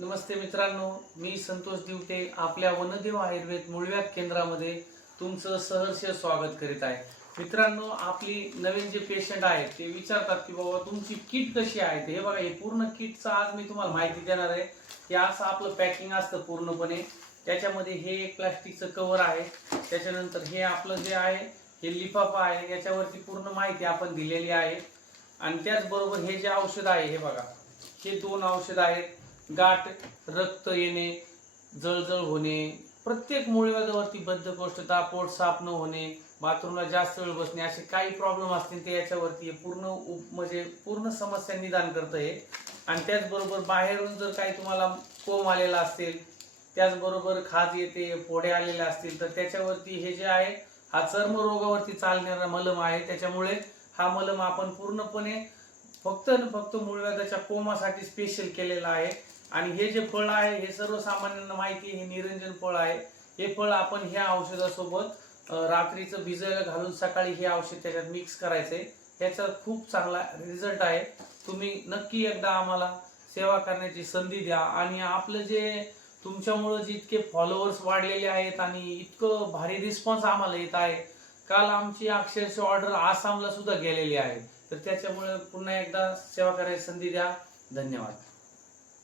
नमस्ते मित्रांनो, मी संतोष दिवटे आपल्या वनदेव आयुर्वेद मूळव्याध केंद्रामध्ये तुमचं सहर्ष स्वागत करीत आहे। मित्रांनो, आपली नवीन जे पेशंट आहेत ते विचारतात की बाबा तुमची किट कशी आहे। हे बघा, हे पूर्ण किटचा आज मी तुम्हाला माहिती देणार आहे की असं आपलं पॅकिंग असतं पूर्णपणे। त्याच्यामध्ये हे एक प्लास्टिकचं कव्हर आहे, त्याच्यानंतर हे आपलं जे आहे हे लिफाफा आहे, याच्यावरती पूर्ण माहिती आपण दिलेली आहे। आणि त्याचबरोबर हे जे औषध आहे हे बघा, हे दोन औषध आहेत। गाठ, रक्त येणे, जळजळ होणे, प्रत्येक मूळव्याधावरती बद्धकोष्ठता, पोट साफ न होणे, बाथरूमला जास्त वेळ बसणे, असे काही प्रॉब्लेम असतील ते याच्यावरती म्हणजे पूर्ण समस्या निदान करतं हे। आणि त्याचबरोबर बाहेरून जर काही तुम्हाला कोंब आलेला असेल, त्याचबरोबर खाज येते, फोडे आलेले असतील, तर त्याच्यावरती हे जे आहे हा चर्मरोगावरती चालणारा मलम आहे। त्याच्यामुळे हा मलम आपण पूर्णपणे फक्त मूळव्याधाच्या कोमासाठी स्पेशल केलेला आहे। आणि हे जे फळ आहे हे सर्वसामान्यांना माहिती आहे, हे निरंजन फळ आहे। हे फळ आपण ह्या औषधासोबत रात्रीचं भिजायला घालून सकाळी हे औषध त्याच्यात मिक्स करायचंय। त्याचा खूप चांगला रिझल्ट आहे। तुम्ही नक्की एकदा आम्हाला सेवा करण्याची संधी द्या। आणि आपलं जे तुमच्यामुळे जे इतके फॉलोअर्स वाढलेले आहेत आणि इतकं भारी रिस्पॉन्स आम्हाला येत आहे, काल आमची अक्षरशः ऑर्डर आसामला सुद्धा गेलेली आहे, तर त्याच्यामुळे पुन्हा एकदा सेवा करायची संधी द्या। धन्यवाद।